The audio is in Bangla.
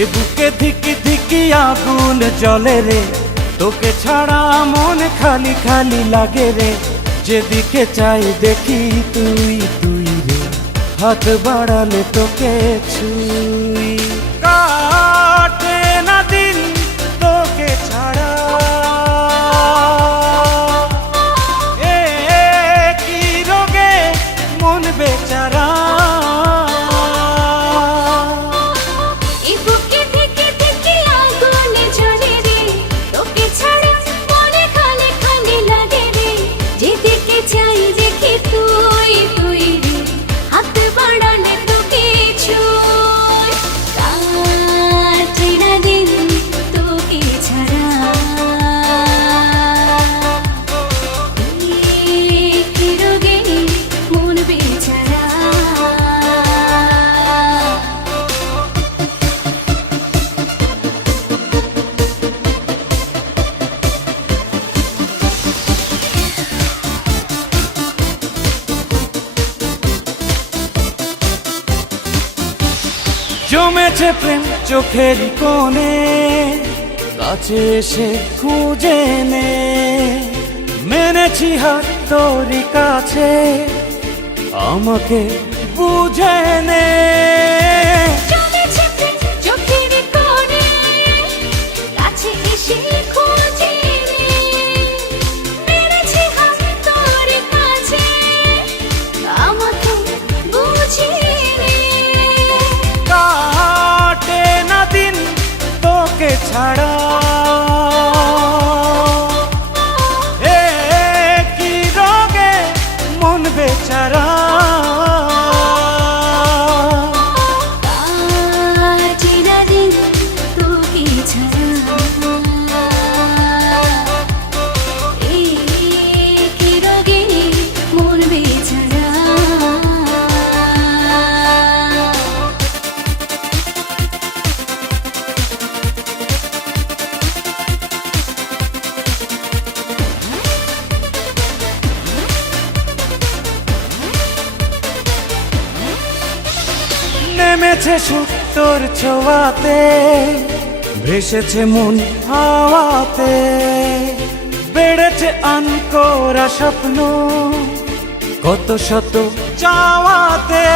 এ বুকে ধিকি ধিকি আগুন জ্বলে রে, তোকে ছাড়া মন খালি খালি লাগে রে। যেদিকে চাই দেখি তুই তুই রে, হাত বাড়ালে তোকে ছুঁই। কাটে না দিন তোকে ছাড়া, এ কি রোগে মন বেচারা। জমেছে প্রেম চোখের কোণে, কাছে এসে খুঁজে নে। মেনেছি হাত তোরই কাছে, আমাকে বুঝে নে। ছাড়া এ কি রোগে মন বেচারা। নেমেছে সুখ তোর ছোঁয়াতে, ভেসেছে মন হাওয়াতে। বেড়েছে আনকোরা স্বপ্ন কত শত চাওয়াতে।